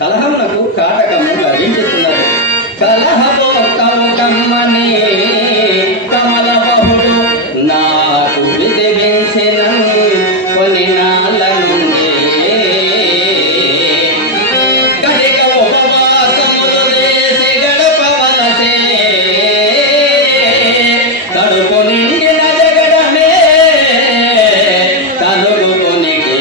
కలహమునకు కాటకము లభించుతున్నది. కలహపోకము కమ్మని కమల బహుడు నాకు విధించిన కొన్ని నాళ్ళ నుండి గడిక ఉపవాసములు చేసి గడపవలసే కడుపు నిండిన జగడమే కలుగునికి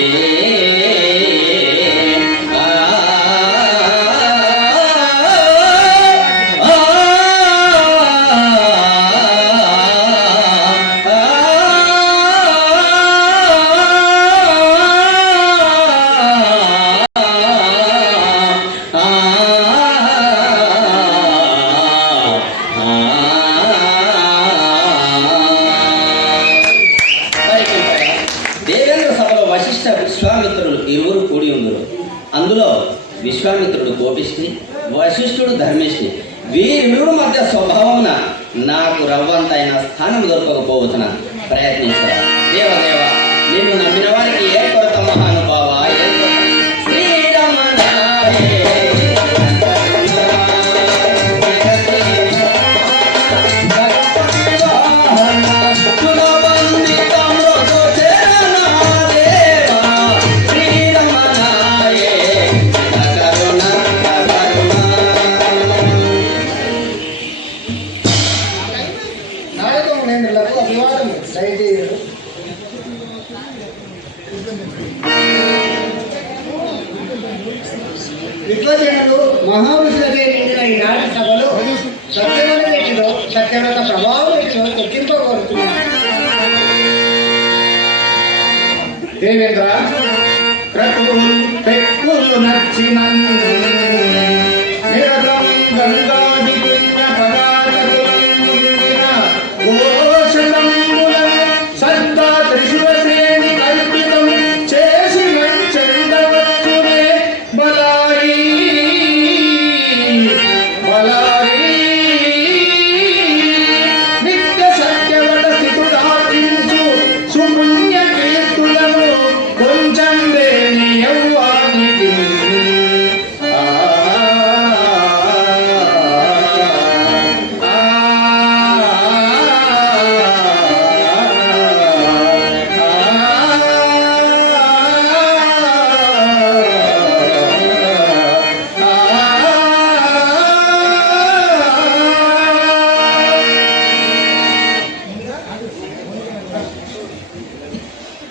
విశ్వామిత్రుడు ఇరువురు కూడి ఉందరు. అందులో విశ్వామిత్రుడు కోపిష్ఠి, వశిష్ఠుడు ధర్మిష్ఠి. వీరిరువురు మధ్య స్వభావమున నాకు రవ్వంతైన స్థానం దొరకకపోవచ్చున ప్రయత్నించారు. దేవదేవ, నిన్ను నమ్మిన వారికి ఏర్పడత మహానుభావ అభివాదం మహాపురుషులకే నిండిన ఈనాటి సభలో సత్యవ్రత ఏంటిదో సత్యవ్రత ప్రభావం ఏంటిదో చర్చింపబడుతున్నాను. దేవేంద్ర క్రతువులు పెక్కులు నచ్చిన నిరతం గంగాది పుణ్య పదార్థములందున గోషతంబులను సత్తా త్రిశుర శ్రేణి కల్పితం చేసి చెందవచ్చునే బలారి బలారి నిత్య సత్యవట స్థితుడార్జించు సుపుణ్య కీర్తులను కొంచెం లేని యవ్వానికి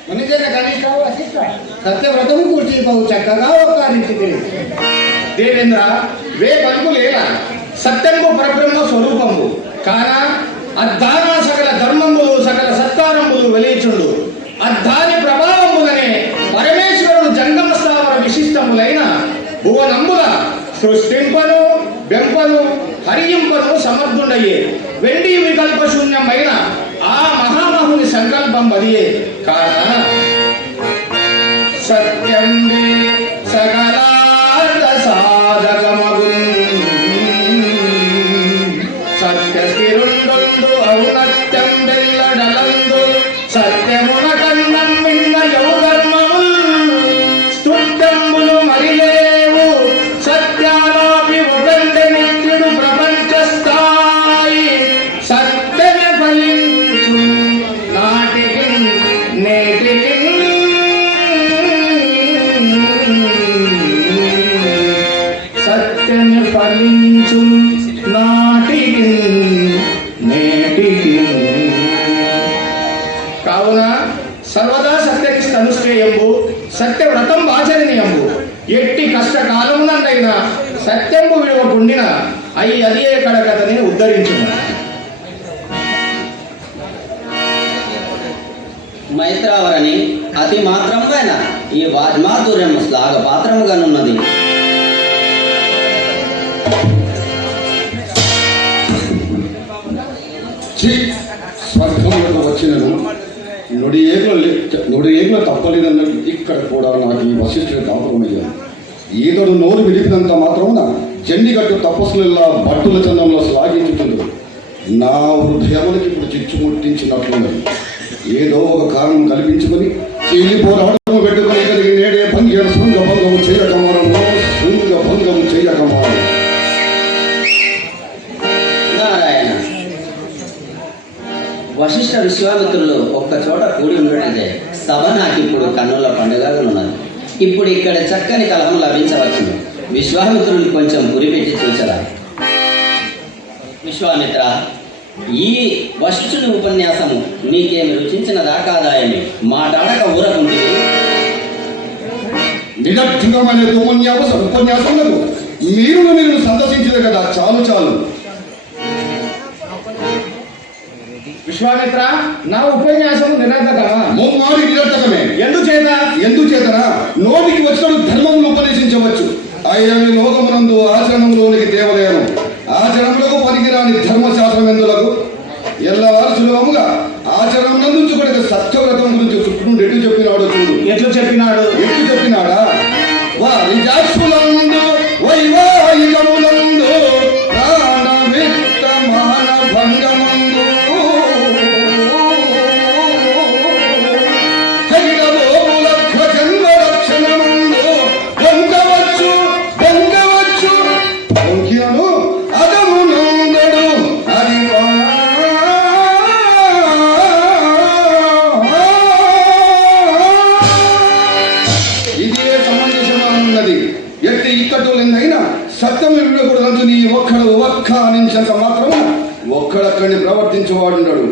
మనిషిన కనిష్టావు అశిష్ట సత్యవ్రతము కూర్చి బహు చక్కగా ఒక్కరించి దేవేంద్ర వే పలుకులేలా సత్యంబు పరబ్రహ్మ స్వరూపంబు కాన అద్దాన సకల ధర్మంబులు సకల సత్కారంబులు వెలిచుండు అద్దాని ప్రభావములనే పరమేశ్వరుడు జంగమ స్థావర విశిష్టములైన భువనంబుల సృష్టింపను బెంపను హరింపను సమర్థుండయ్యే వెండి వికల్ప శూన్యమైన ఆ మహామహుని సంకల్పం అదియే కాన సత్యంబే సకలార్థ సాధకమగు సత్యస్థిరుండు ఔనత్యం వెల్లడలందు సత్యమున కన్నం విన్న యౌధర్మముల్ స్తుత్యంబులు మరిలేవు సత్యాలాపి ఉగండ నిత్యుడు ప్రపంచ స్థాయి సత్యమే ఫలించు నాటికి నేటికి సత్యమే ఫలించు నాటికి నేటికి కావున సర్వదా సత్యనిష్ట అనుష్ఠేయంబు సత్యవ్రతం ఆచరణీయంబు ఎట్టి కష్టకాలమునందైనా సత్యంబు విడవకుండిన అయి అదే కడగతని ఉద్ధరించును. మైత్రావరణి అతి మాత్రముగైన ఈ వాజ్మాధుర్యము శ్లాఘ పాత్రముగానున్నది. స్వర్గములకు వచ్చినను నుడి ఏగుల తప్పలేదన్నట్టు ఇక్కడ కూడా నాకు ఈ వశిష్ఠుడు జ్ఞాపకమయ్యాను. ఈతడు నోరు విడిపినంత మాత్రమున జన్నిగట్టు తపస్సులలా భట్టుల చందంలో శ్లాఘించుతుంది. నా హృదయములకి ఇప్పుడు చిచ్చు ముట్టించినట్లున్నది. ఏదో ఒక కారణం కల్పించుకొని చీలి పోరాటము పెట్టుకుని కలిగి నేడే శృంగభంగము చేయకమారము శృంగభంగము చేయకమారు. నారాయణ వశిష్ఠ విశ్వామిత్రులు ఒక్క చోట కూడి ఉండటంటే సభ నాకు ఇప్పుడు కన్నుల పండుగగా ఉన్నది. ఇప్పుడు ఇక్కడ చక్కని కలహం లభించవచ్చును. విశ్వామిత్రుని కొంచెం గురిపెట్టి చూచరా. విశ్వామిత్ర, ఈ వశిష్ఠుని ఉపన్యాసము నీకేమి రుచించినదా కాదాయని మాటాడక ఊరకుంటుంది. నిరర్థకమైన ఉపన్యాసములకు మీరు సందర్శించలే కదా, చాలు చాలు. విశ్వామిత్ర, నా ఉపన్యాసం నిరర్ధకమా? ముమ్మారి నిరర్థకమే. ఎందుచేతనా నోటికి వచ్చినప్పుడు ధర్మములు ఉపదేశించవచ్చు. అయ్యవి లోకమునందు ఆచరణంలోనికి దేవలేను. ఆచరణములకు పనికిరాని ధర్మశాస్త్రం ఎందులకు ఎల్లవారు సులభముగా ఆచరణందుకునే సత్యవ్రతం గురించి శుక్రుడు ఎట్లు చెప్పినాడో చూడు. ఎట్లు చెప్పినాడా? వారి జాక్షులందు వైవాహికములందు ప్రాణ విత్త మాన భంగమందు సత్యము విడకూడదు. నీ ఒక్కడు ఒక్క నిమిషంత మాత్రము ఒక్కడక్కడిని ప్రవర్తించేవాడున్నాడు.